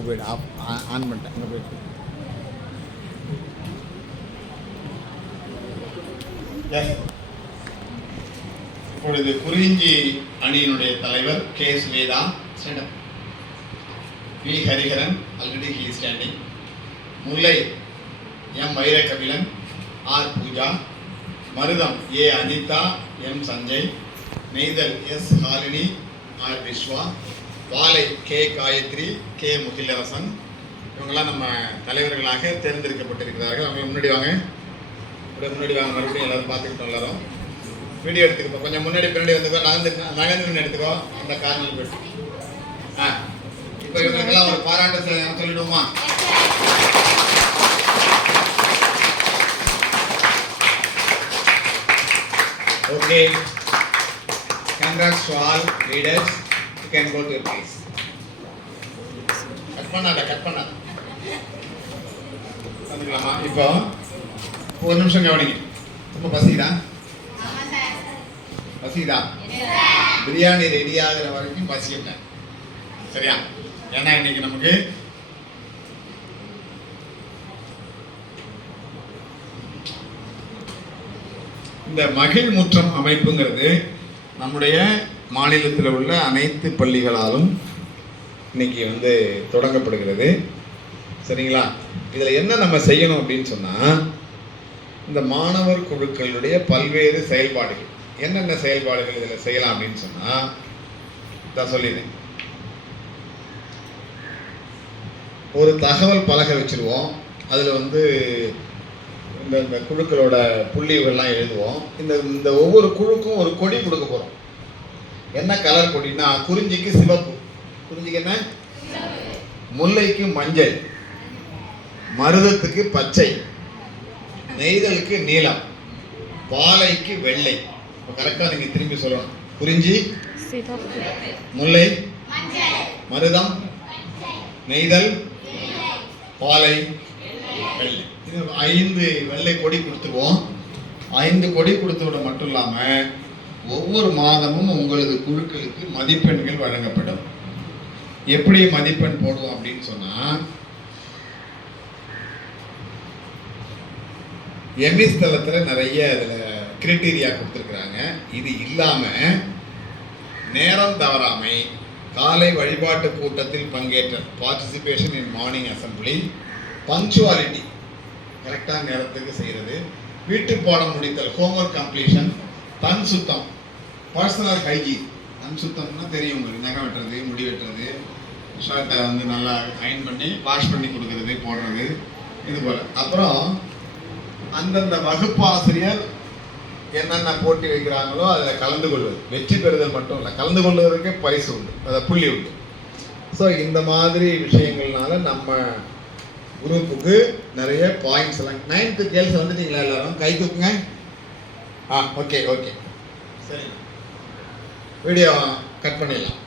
அங்கே போய்ட்டு ஆன் பண்ணிட்டேன். அங்கே போய்ட்டு இப்பொழுது குறிஞ்சி அணியினுடைய தலைவர் K Swetha, V Hariharan, already he standing, Mullai M Vairakapilan, R Pooja, Marutham A Anitha, M Sanjay, நெய்தல் எஸ் ஹாலினி, ஆர் விஸ்வா, வாழை கே காயத்ரி, கே முகிலரசன். இவங்கெல்லாம் நம்ம தலைவர்களாக தேர்ந்தெடுக்கப்பட்டிருக்கிறார்கள். அவங்க முன்னாடி வாங்க, முன்னாடி வாங்க, மறுபடியும் எல்லாரும் பார்த்துக்கிட்டோம். எல்லாரும் வீடியோ எடுத்துக்கப்போ கொஞ்சம் முன்னாடி பின்னாடி வந்துக்கோ, நகர்ந்து எடுத்துக்கோ, அந்த காரணம் போயிட்டு. இப்போ இவங்களுக்கெல்லாம் ஒரு பாராட்டு சொல்லிடுவோமா? Okay, congrats to all leaders. You can go to your place. Cut பண்ணாத. வந்துக்கலாமா? இப்போ ஒரு நிமிஷம் கவனிங்க. ரொம்ப பசிதா? பிரியாணி ரெடி ஆகிற வரைக்கும் பசிக்கல, சரியா? ஏன்னா இன்னைக்கு நமக்கு இந்த மகிழ் முற்றம் அமைப்புங்கிறது நம்முடைய மாநிலத்தில் உள்ள அனைத்து பள்ளிகளாலும் இன்னைக்கு தொடங்கப்படுகிறது, சரிங்களா? இதில் என்ன நம்ம செய்யணும் அப்படின்னு சொன்னால், இந்த மாணவர் குழுக்களுடைய பல்வேறு செயல்பாடுகள், என்னென்ன செயல்பாடுகள் இதில் செய்யலாம் அப்படின்னு சொன்னால் நான் சொல்லிடுறேன். ஒரு தகவல் பலகை வச்சுருவோம். அதில் இந்த குழுக்களோட புள்ளிகள்லாம் எழுதுவோம். இந்த ஒவ்வொரு குழுக்கும் ஒரு கொடி கொடுக்க போகிறோம். என்ன கலர் கொடினா, குறிஞ்சிக்கு சிவப்பு, குறிஞ்சிக்கு என்ன, முல்லைக்கு மஞ்சள், மருதத்துக்கு பச்சை, நெய்தலுக்கு நீலம், பாலைக்கு வெள்ளை. கரெக்டாக நீங்கள் திரும்பி சொல்லணும். குறிஞ்சி முல்லை, மருதம், நெய்தல், பாலை, வெள்ளை. 5 வெள்ளை கொடி கொடுத்துருவோம். 5 கொடி கொடுத்தோட மட்டும் இல்லாமல் ஒவ்வொரு மாதமும் உங்களது குழுக்களுக்கு மதிப்பெண்கள் வழங்கப்படும். எப்படி மதிப்பெண் போடுவோம் அப்படின்னு சொன்னால், எம்இஸ் தளத்தில் நிறைய அதில் கிரைட்டீரியா கொடுத்துருக்குறாங்க. இது இல்லாமல் நேரம் தவறாமை, காலை வழிபாட்டு கூட்டத்தில் பங்கேற்ற, பார்ட்டிசிபேஷன் இன் மார்னிங் அசம்பிளி, பங்க்சுவாலிட்டி, கரெக்டாக நேரத்துக்கு செய்கிறது, வீட்டு பாடம் முடித்தல், ஹோம்ஒர்க் கம்ப்ளீஷன், தன் சுத்தம், பர்சனல் ஹைஜீன். தன் சுத்தம்னா தெரியும் உங்களுக்கு, நகை வெட்டுறது, முடி வெட்டுறது, ஷர்ட்டை நல்லா அயன் பண்ணி வாஷ் பண்ணி கொடுக்கறது, போடுறது, இது போல். அப்புறம் அந்தந்த வகுப்பாசிரியர் என்னென்ன போட்டி வைக்கிறாங்களோ அதில் கலந்து கொள்வது, வெற்றி பெறுதல் மட்டும் இல்லை, கலந்து கொள்வதற்கே பரிசு உண்டு, அதை புள்ளி உண்டு. ஸோ இந்த மாதிரி விஷயங்கள்னால நம்ம குரூப்புக்கு நிறைய பாயிண்ட்ஸ் எல்லாம். 9th கேர்ள்ஸ் வந்துட்டீங்களா? எல்லாரும் கை தூக்குங்க. ஓகே, சரி, வீடியோ கட் பண்ணிடலாம்.